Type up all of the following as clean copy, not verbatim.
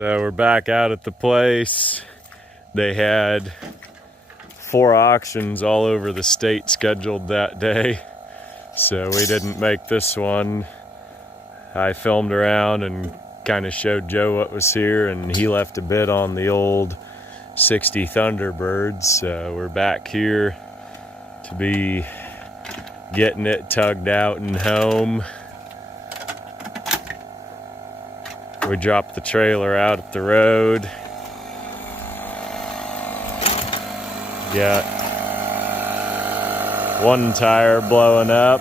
So we're back out at the place. They had 4 auctions all over the state scheduled that day, so we didn't make this one. I filmed around and kind of showed Joe what was here, and he left a bid on the old 60 Thunderbirds. So we're back here to be getting it tugged out and home. We dropped the trailer out at the road. Got one tire blowing up.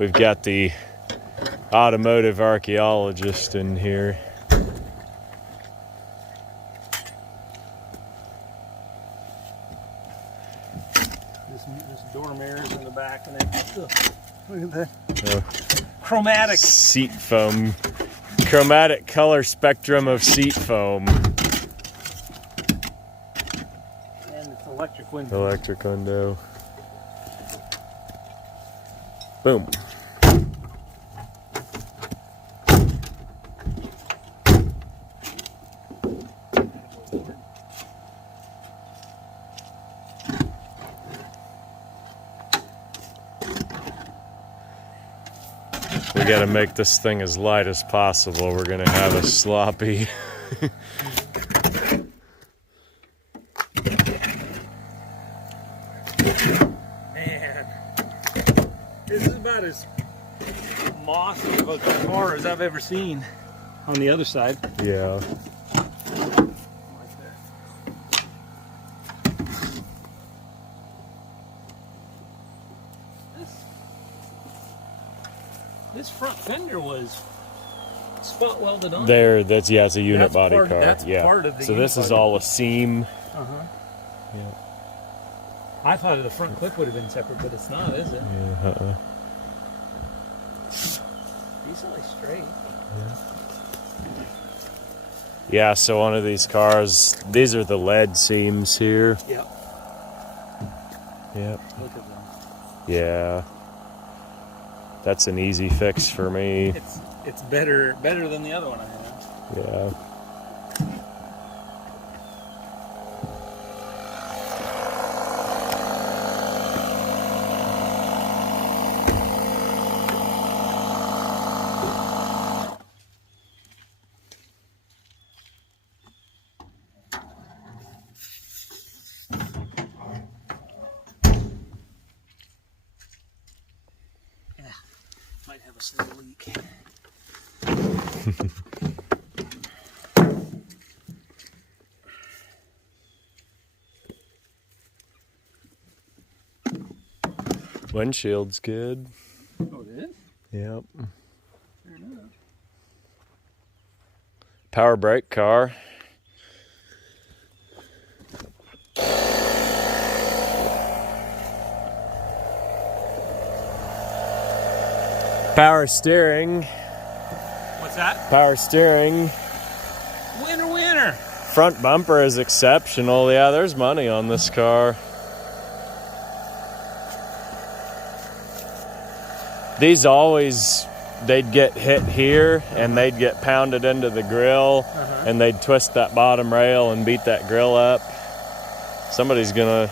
We've got the automotive archaeologist in here. This door mirrors in the back, and then look at that chromatic seat foam, chromatic color spectrum of seat foam. And it's electric window. Electric window. Boom. We gotta make this thing as light as possible. We're gonna have a sloppy. Man, this is about as mossy of a car as I've ever seen on the other side. Yeah. This front fender was spot welded on. There, that's it's a unit body car. That's yeah. part of the so this is body. all a seam. Yeah. I thought the front clip would have been separate, but it's not, is it? Yeah. Decently straight. Yeah. So one of these cars, these are the lead seams here. Yep. Yep. Look at them. Yeah. That's an easy fix for me. It's better than the other one I had. Yeah. Might have a single leak. Windshield's good. Oh, it is? Yep. Fair enough. Power brake car. Power steering. What's that? Power steering. Winner. Front bumper is exceptional. Yeah, there's money on this car. These always, they'd get hit here and they'd get pounded into the grill and they'd twist that bottom rail and beat that grill up. Somebody's gonna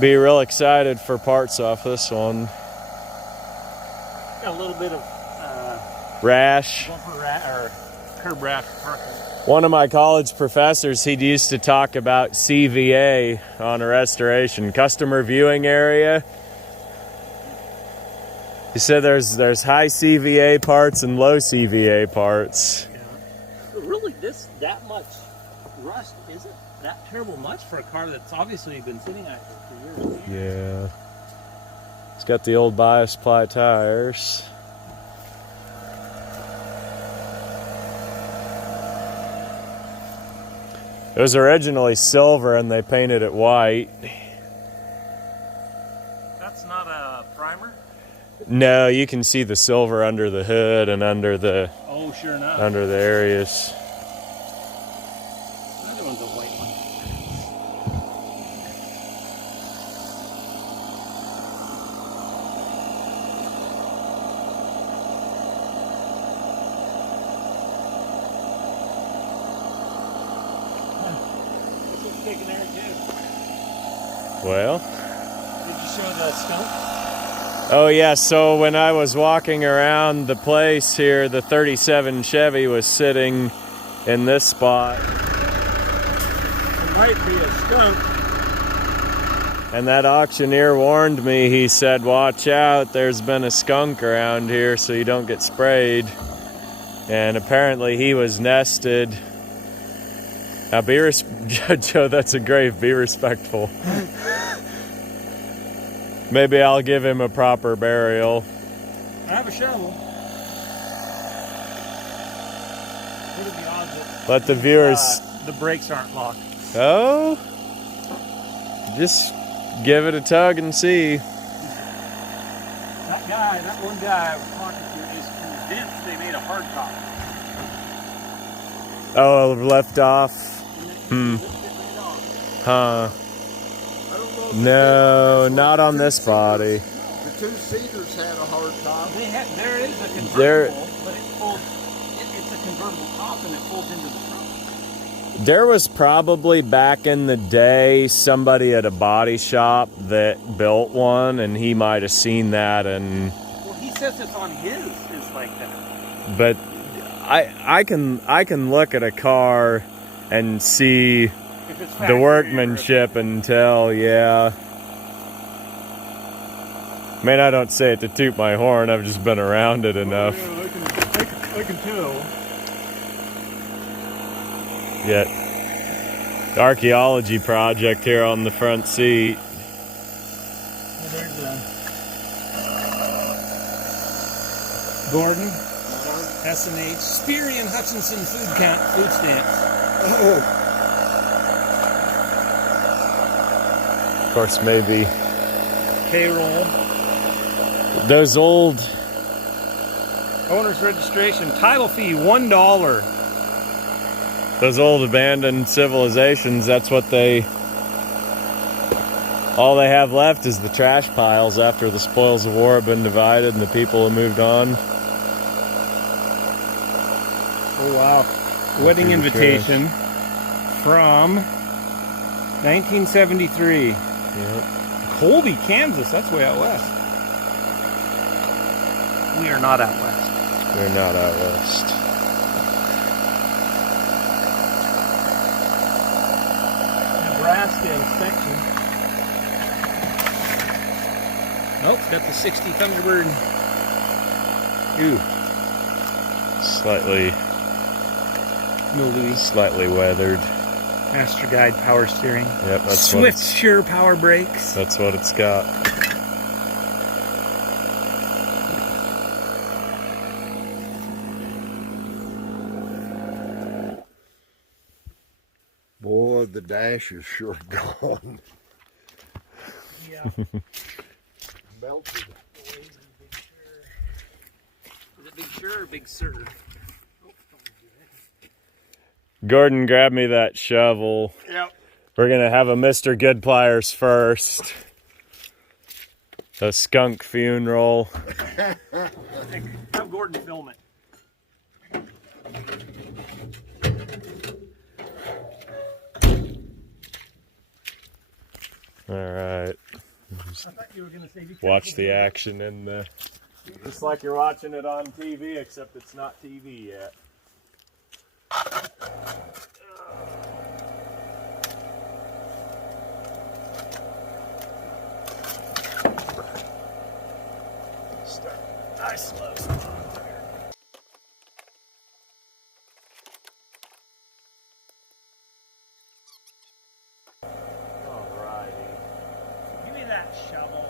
be real excited for parts off this one. Got a little bit of rash. or curb rash. One of my college professors, he used to talk about CVA on a restoration, customer viewing area. He said there's high CVA parts and low CVA parts. Yeah. But really, that much rust isn't that terrible much for a car that's obviously been sitting out here for years. Yeah. It's got the old bias ply tires. It was originally silver and they painted it white. That's not a primer? No, you can see the silver under the hood and under the sure enough. under the areas. Another one's a white one. kicking there too. Well. Did you show the skunk? Oh yeah, so when I was walking around the place here, the 37 Chevy was sitting in this spot. It might be a skunk. And that auctioneer warned me, he said, watch out, there's been a skunk around here so you don't get sprayed. And apparently he was nested. Now Joe, that's a grave, be respectful. Maybe I'll give him a proper burial. I have a shovel. What are the odds that Let the viewers... the brakes aren't locked? Oh? Just give it a tug and see. That one guy I was talking to is convinced they made a hard top. Oh, left off? Huh. No, not on this body. The two-seaters had a hard top. There is a convertible, but it's a convertible top and it folds into the trunk. There was probably back in the day somebody at a body shop that built one, and he might have seen that. And well, he says it's on his is like that. But I can look at a car and see the workmanship and tell, yeah. I mean, I don't say it to toot my horn. I've just been around it enough. Yeah, I can tell. Yet, the archaeology project here on the front seat. Well, there's Gordon, S&H, Speary and Hutchinson food stamps. Of course, maybe Payroll. those old Owner's registration. Title fee, $1. those old abandoned civilizations, that's what all they have left is the trash piles after the spoils of war have been divided and the people have moved on. Oh wow. Wedding invitation from 1973. Yep. Colby, Kansas. That's way out west. We are not out west. We're not out west. Nebraska inspection. Nope, it's got the 60 Thunderbird. Ooh. Slightly weathered. Master Guide power steering. Yep, that's Swift Sure power brakes. That's what it's got. Boy, the dash is sure gone. Yeah. Melted. Is it Big Sure or Big Sur? Gordon, grab me that shovel. Yep. We're gonna have a Mr. Goodpliers first. A skunk funeral. Have Gordon film it. All right. I thought you were gonna say Watch the action in the. Just like you're watching it on TV, except it's not TV yet. Start nice slow spot there. Alrighty. Give me that shovel.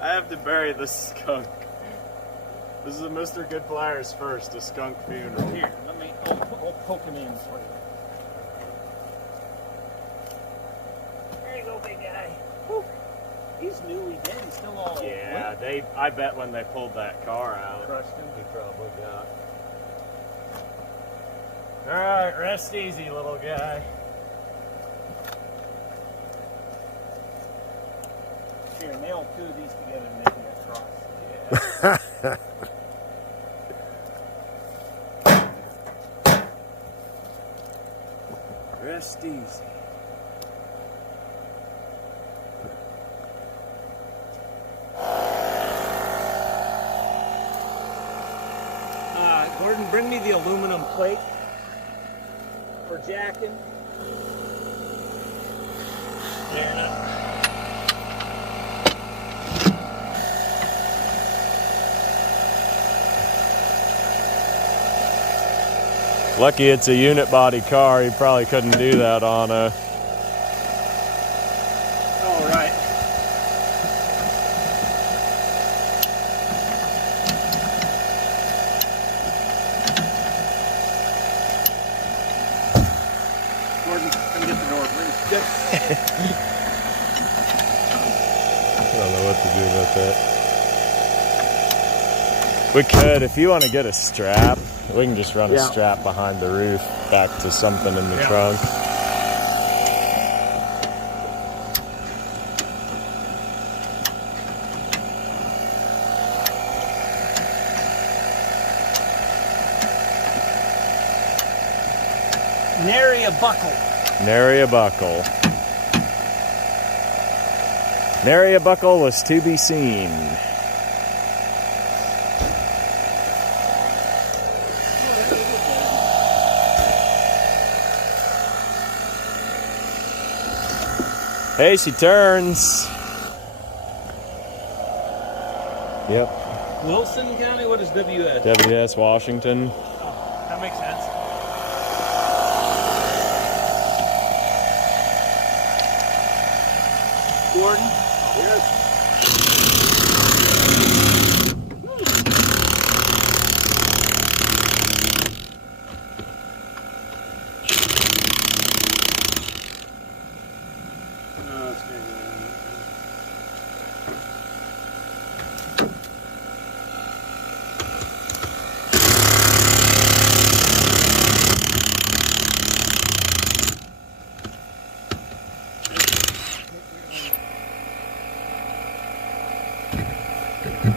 I have to bury the skunk. This is a Mr. Goodpliers first, a skunk funeral. Here, I'll poke him in for you. There you go, big guy. Whew. He's newly dead. He's still all Yeah, limp. I bet when they pulled that car out, Crushed him. he probably got. All right, rest easy, little guy. Here, nail two of these together and make me a cross. Yeah. Dynasties. Gordon, bring me the aluminum plate for jacking. Lucky it's a unit body car. You probably couldn't do that on a. All right. Gordon, come get the door, please. I don't know what to do about that. We could, if you want to get a strap, we can just run a strap behind the roof back to something in the trunk. Nary a buckle. Nary a buckle. Nary a buckle was to be seen. Hey, she turns. Yep. Wilson County, what is WS? WS Washington. Oh, that makes sense. Gordon? Yes.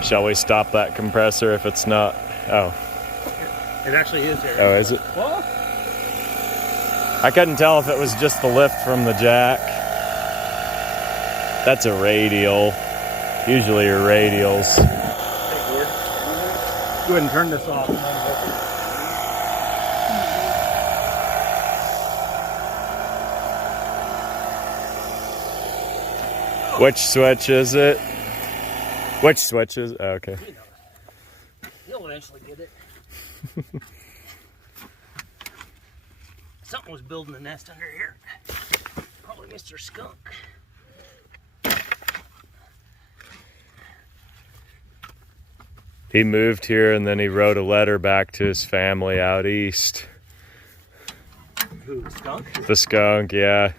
Shall we stop that compressor if it's not? Oh. It actually is there. Oh, is it? What? I couldn't tell if it was just the lift from the jack. That's a radial. Usually your radials. Go ahead and turn this off. Which switch is it? Which switch is it? Oh, okay. He'll eventually get it. Something was building a nest under here. Probably Mr. Skunk. He moved here and then he wrote a letter back to his family out east. Who, the skunk? The skunk, yeah.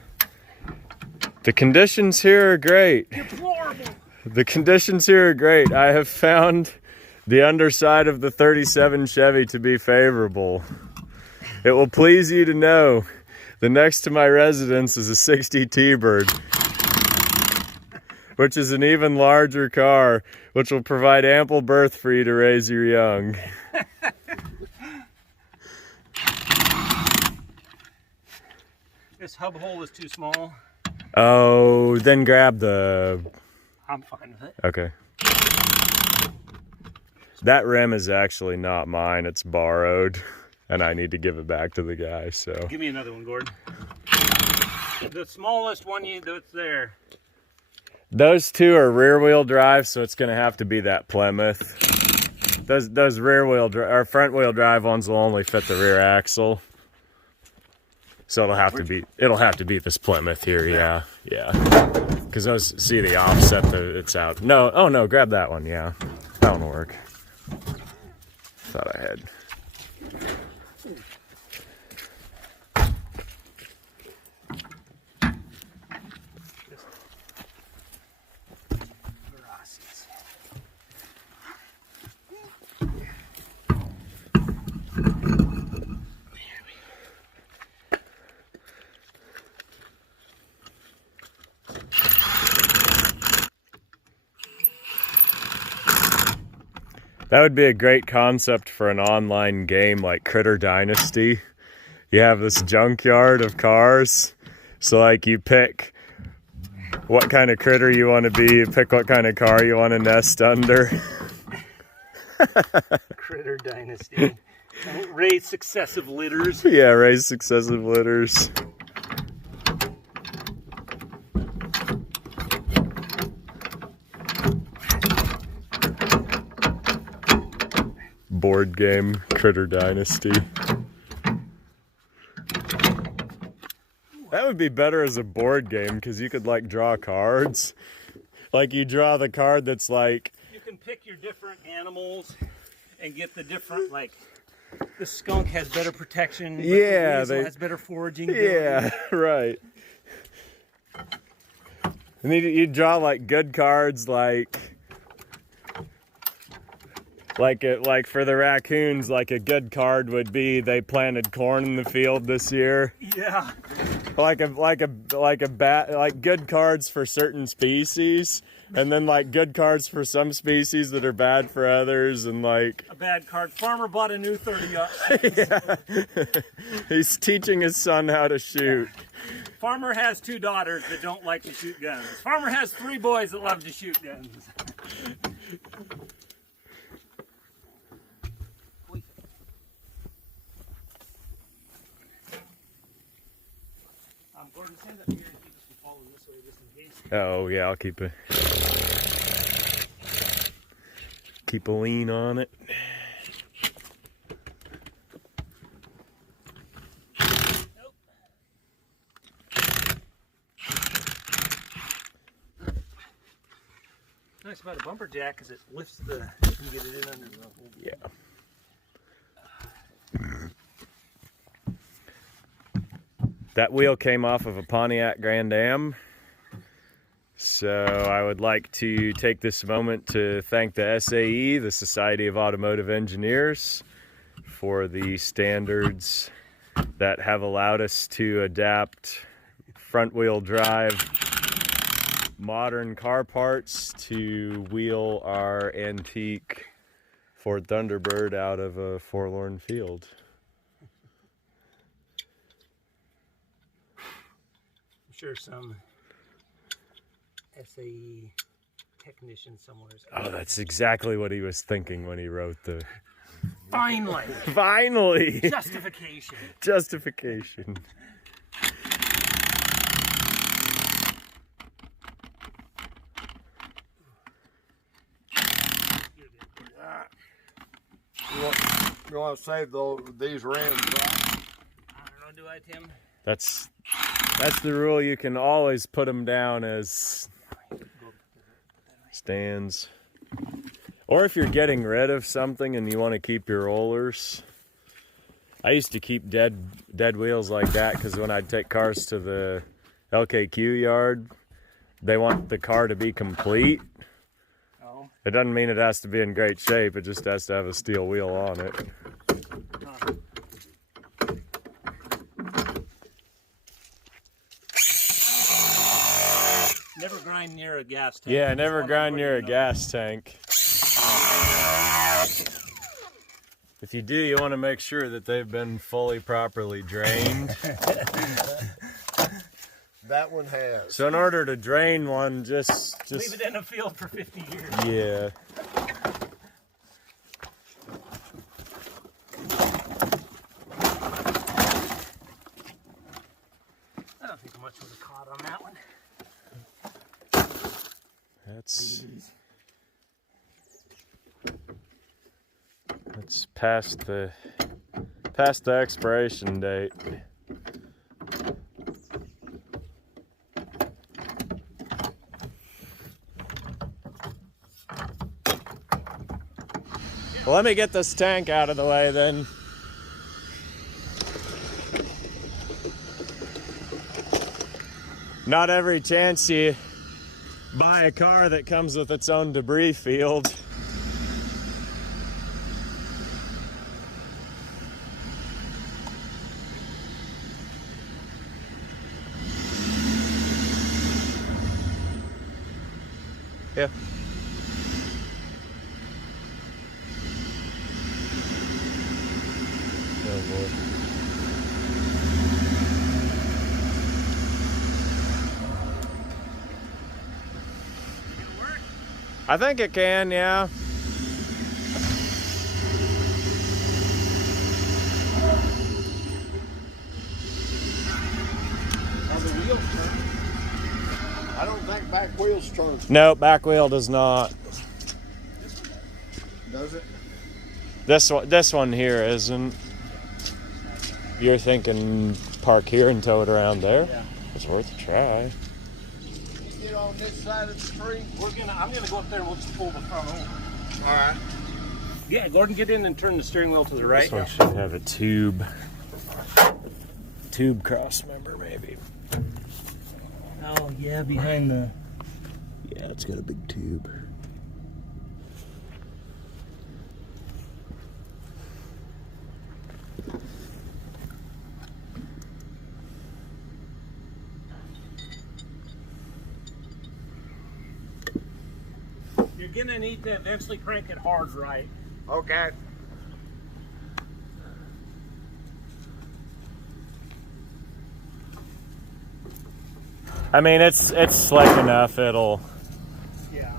The conditions here are great. Deplorable. The conditions here are great. I have found the underside of the 37 Chevy to be favorable. It will please you to know the next to my residence is a 60 T-Bird, which is an even larger car, which will provide ample berth for you to raise your young. This hub hole is too small. Oh, then grab the... I'm fine with it. Okay. That rim is actually not mine, it's borrowed, and I need to give it back to the guy, so. Give me another one, Gordon. The smallest one that's there. Those two are rear wheel drive, so it's gonna have to be that Plymouth. Those rear wheel or front wheel drive ones will only fit the rear axle. So it'll have to be this Plymouth here, yeah. Because those, see the offset, it's out. No, oh no, grab that one, yeah. That one will work. Thought I had. That would be a great concept for an online game like Critter Dynasty. you have this junkyard of cars. So like you pick what kind of critter you want to be, you pick what kind of car you want to nest under. Critter Dynasty. Raise successive litters. Yeah, raise successive litters. Board game, Critter Dynasty. That would be better as a board game because you could like draw cards. Like you draw the card that's like... You can pick your different animals and get the different, like, the skunk has better protection, but yeah, the weasel has better foraging. Yeah, right. And you draw like good cards like for the raccoons, like a good card would be they planted corn in the field this year. Yeah. Like good cards for certain species, and then like good cards for some species that are bad for others, and like a bad card. Farmer bought a new 30. Yeah. He's teaching his son how to shoot. Farmer has 2 daughters that don't like to shoot guns. Farmer has 3 boys that love to shoot guns. Gordon, stand up here and keep us from falling this way just in case. Oh yeah, I'll keep a lean on it. Nope. Nice about a bumper jack is it lifts the, you can get it in under the whole. Yeah. That wheel came off of a Pontiac Grand Am. So I would like to take this moment to thank the SAE, the Society of Automotive Engineers, for the standards that have allowed us to adapt front-wheel drive modern car parts to wheel our antique Ford Thunderbird out of a forlorn field. I'm sure some SAE technician somewhere is Oh, that's exactly what he was thinking when he wrote the... Finally! Finally! Justification. Justification. You want to save these rims, right? I don't know, do I, Tim? That's the rule. You can always put them down as stands. Or if you're getting rid of something and you want to keep your rollers. I used to keep dead wheels like that because when I'd take cars to the LKQ yard, they want the car to be complete. Oh. It doesn't mean it has to be in great shape. It just has to have a steel wheel on it. Never grind near a gas tank. Yeah, never grind near a gas tank. If you do, you want to make sure that they've been fully properly drained. That one has. So in order to drain one, just leave it in a field for 50 years. Yeah. I don't think much was caught on that one. That's past the expiration date. Well, let me get this tank out of the way then. Not every chance you buy a car that comes with its own debris field. Yeah. Oh boy. I think it can, yeah. Are the wheels turning? I don't think back wheels turn. No, back wheel does not. Does it? This one here isn't. You're thinking park here and tow it around there? Yeah. It's worth a try. Get on this side of the tree. I'm gonna go up there and we'll just pull the front over. All right. Yeah, Gordon, get in and turn the steering wheel to the right. This one should have a tube cross member, maybe. Oh yeah, behind the. Yeah, it's got a big tube. You're gonna need to eventually crank it hard right. Okay. I mean, it's slick enough. It'll. Yeah.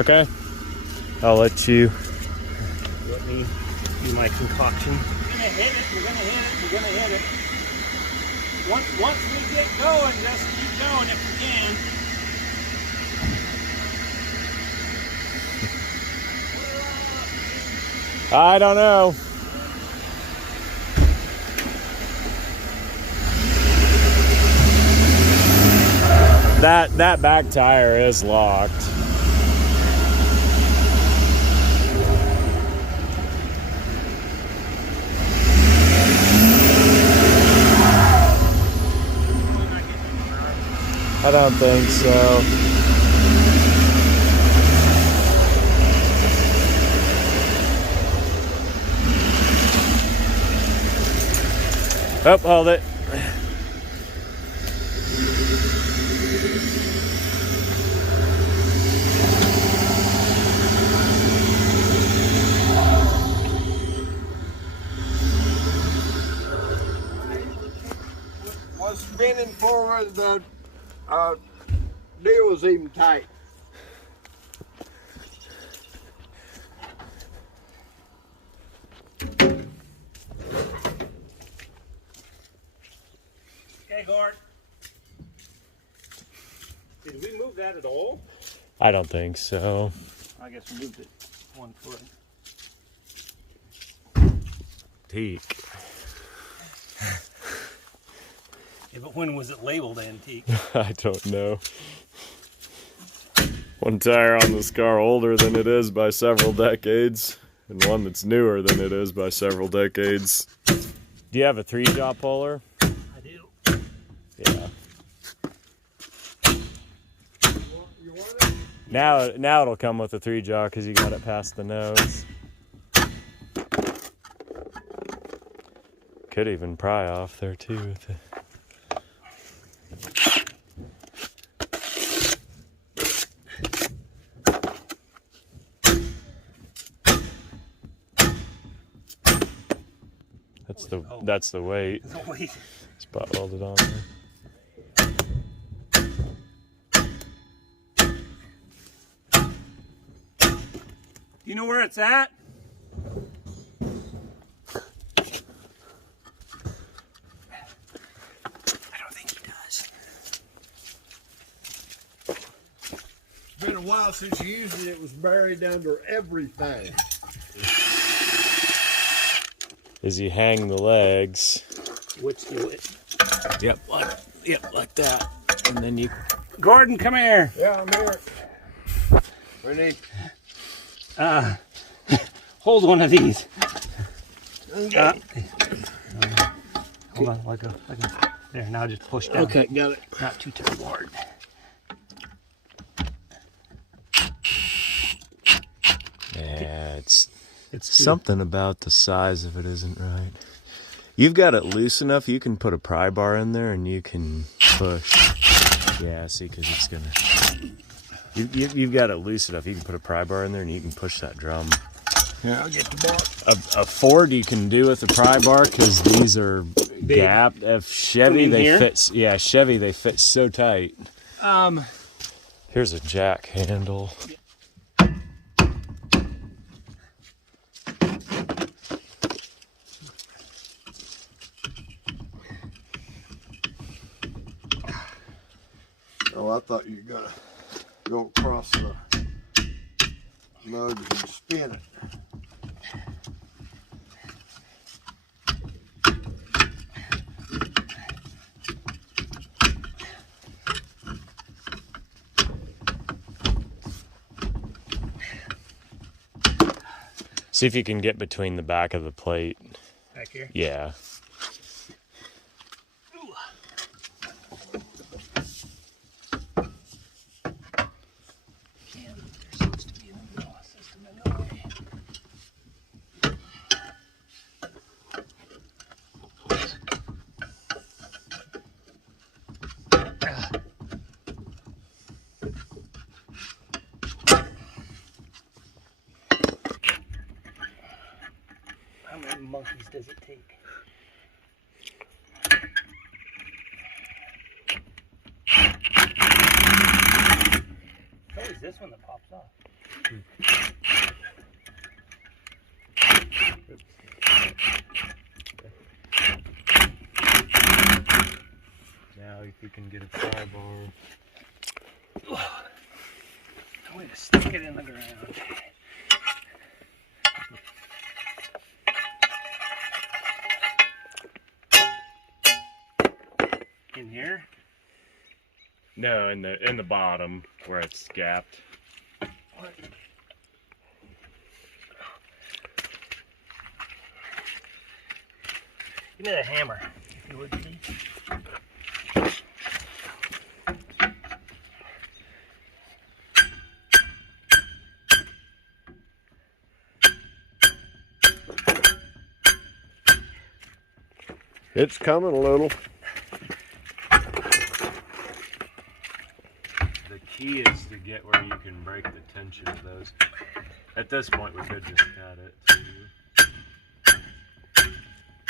Okay. I'll let you. Let me do my concoction. We're gonna hit it. We're gonna hit it. We're gonna hit it. Once we get going, just keep going if we can. I don't know. That back tire is locked. I don't think so. Oh, hold it. Was spinning forward, the deal was even tight. Okay, Gord. Did we move that at all? I don't think so. I guess we moved it 1 foot. Antique. Yeah, but when was it labeled antique? I don't know. One tire on this car older than it is by several decades, and one that's newer than it is by several decades. Do you have a 3-jaw puller? I do. Yeah. Now it'll come with a 3-jaw because you got it past the nose. Could even pry off there too with it. That's the weight. Oh, wait. Spot welded on there. You know where it's at? I don't think he does. It's been a while since you used it. It was buried under everything. Is you hang the legs. Which do it? Yep, like that. And then you. Gordon, come here. Yeah, I'm here. Ready? Hold one of these. Okay. Hold on, let go. There, now just push down. Okay, got it. Not too terrible hard. Yeah, it's It's something about the size of it isn't right. You've got it loose enough, you can put a pry bar in there and you can push. Yeah, see, because it's gonna. You've got it loose enough. You can put a pry bar in there and you can push that drum. Yeah, I'll get the bar. A Ford you can do with a pry bar because these are gapped. If Chevy, they fit. Yeah, Chevy, they fit so tight. Here's a jack handle. Oh, I thought you were gonna go across the mug and spin it. See if you can get between the back of the plate. Back here? Yeah. How many monkeys does it take? It's always this one that pops off. Now if you can get a pry bar. No way to stick it in the ground. In here? No, in the bottom where it's gapped. What? Give me that hammer, if you would, please. It's coming a little. The key is to get where you can break the tension of those. At this point, we could just cut it. I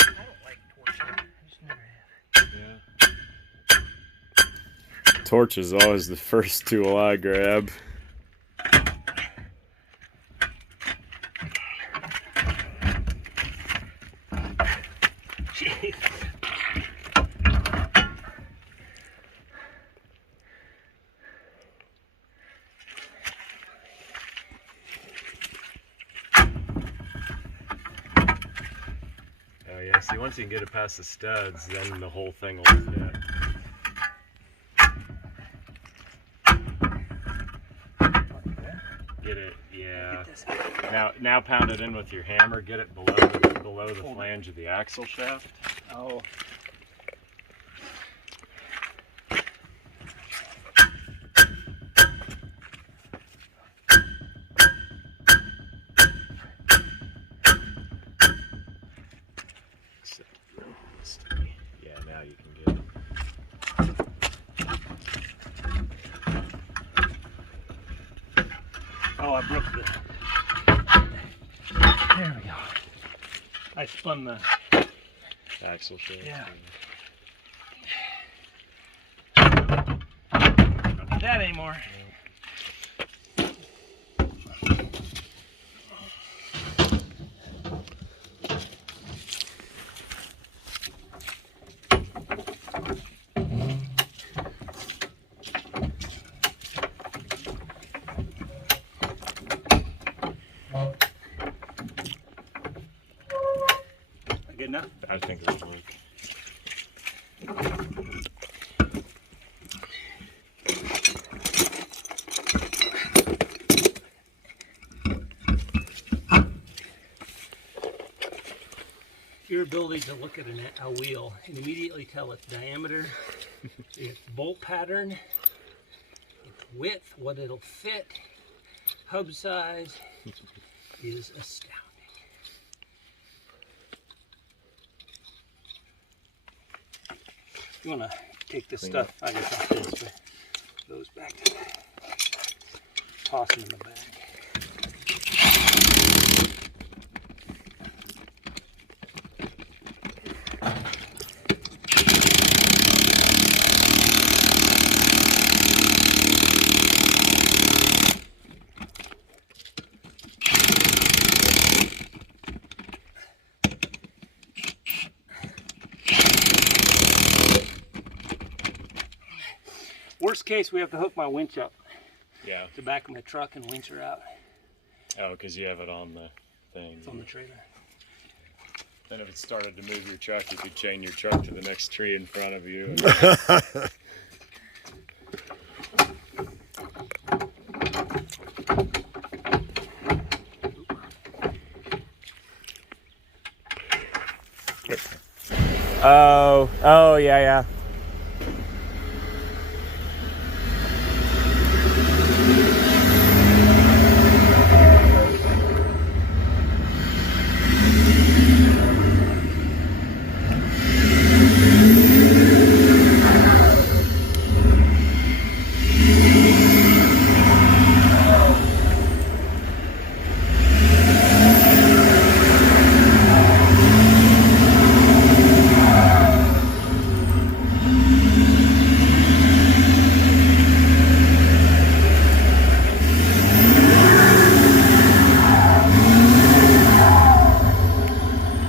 don't like torches. I just never have. Yeah. Torch is always the first tool I grab. Jeez. Oh yeah, see once you can get it past the studs, then the whole thing will fit. Get it, yeah. Now pound it in with your hammer, get it below the flange of the axle shaft. Oh. Yeah, now you can get it. Oh, I broke the. There we go. I spun the Axle shaft. Yeah. Don't do that anymore. Good enough? I think it'll work. Your ability to look at a wheel and immediately tell its diameter, its bolt pattern, its width, what it'll fit, hub size, is astounding. You want to take this stuff, I guess I'll do this way. Goes back to tossing in the bag. Worst case, we have to hook my winch up. Yeah. To the back of my truck and winch her out. Oh, because you have it on the thing. It's on the trailer. Then if it started to move your truck, you could chain your truck to the next tree in front of you. Oh, yeah.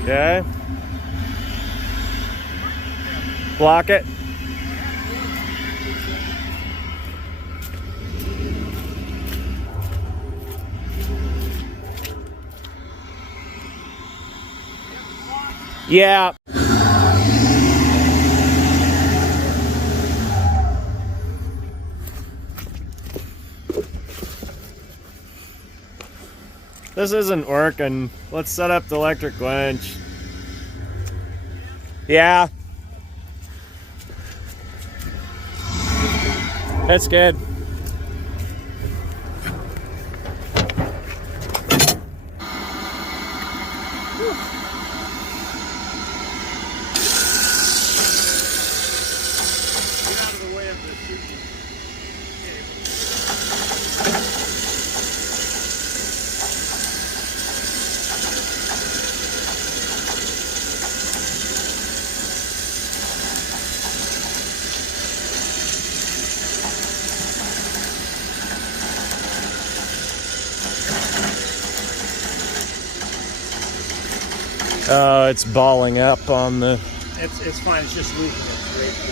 Okay. Block it. Yeah. This isn't working. Let's set up the electric winch. Yeah. That's good. Oh, it's balling up on the... It's fine, it's just leaking. It's great.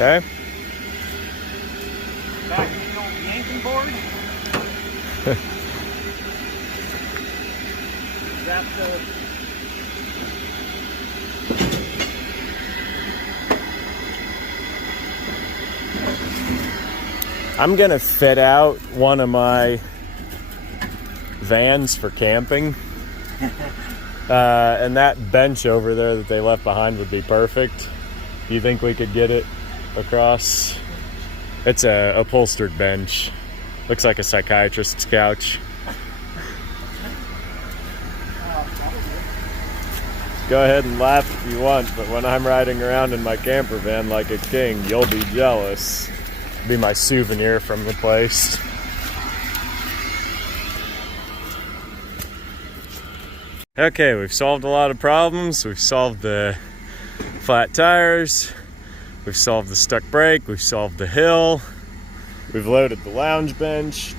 Okay. Back to the old yanking board. That's the... I'm gonna fit out one of my vans for camping. And that bench over there that they left behind would be perfect. Do you think we could get it across? It's a upholstered bench. Looks like a psychiatrist's couch. Go ahead and laugh if you want, but when I'm riding around in my camper van like a king, you'll be jealous. It'll be my souvenir from the place. Okay, we've solved a lot of problems. We've solved the flat tires. We've solved the stuck brake. We've solved the hill. We've loaded the lounge bench.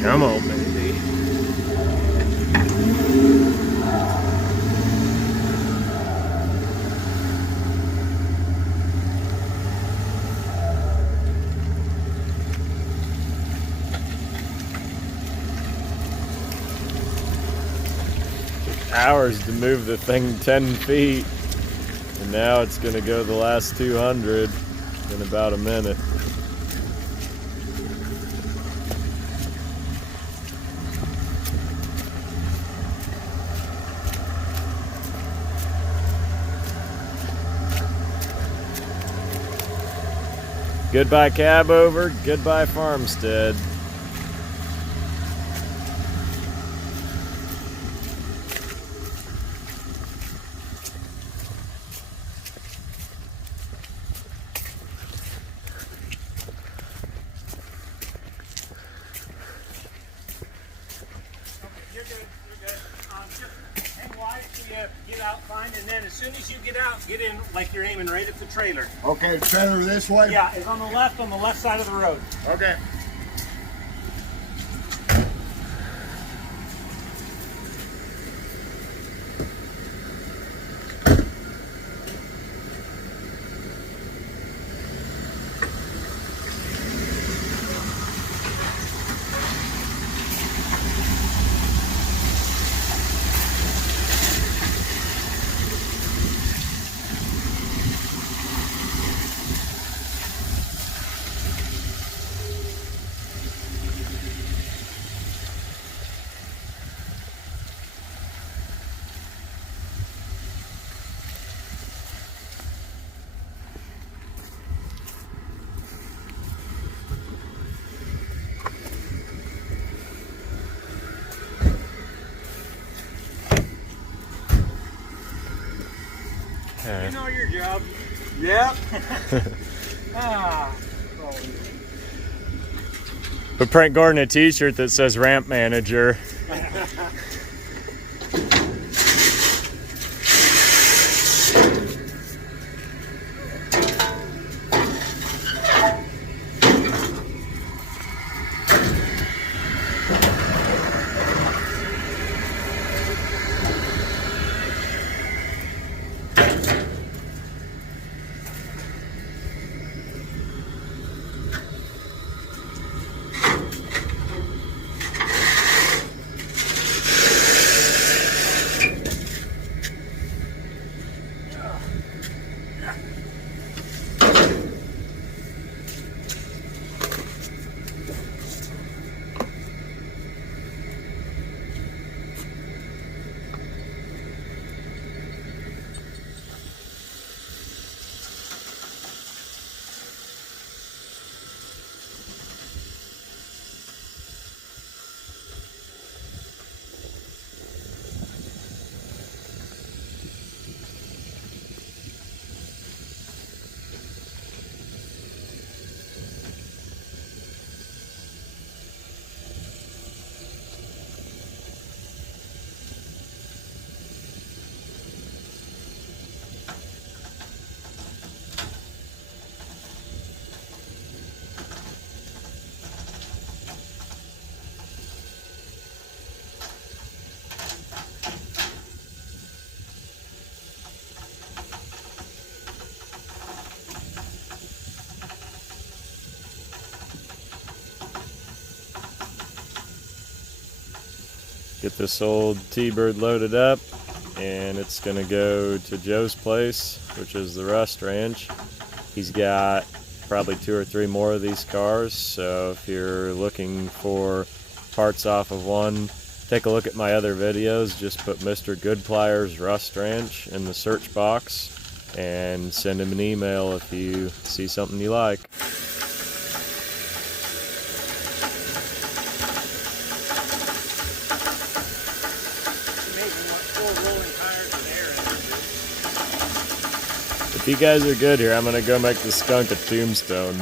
Come on, baby. Hours to move the thing 10 feet, and now it's gonna go the last 200 in about a minute. Goodbye cab over, goodbye farmstead. You're good. Just hang wide so you get out fine, and then as soon as you get out, get in like you're aiming right at the trailer. Okay, trailer this way? Yeah, it's on the left side of the road. Okay. You know your job. Yep. Put Frank Gordon a t-shirt that says ramp manager. get this old T-Bird loaded up, and it's gonna go to Joe's place, which is the Rust Ranch. He's got probably 2 or 3 more of these cars, so if you're looking for parts off of one, take a look at my other videos. Just put Mr. Goodpliers Rust Ranch in the search box and send him an email if you see something you like. If you guys are good here, I'm gonna go make the Skunk a tombstone.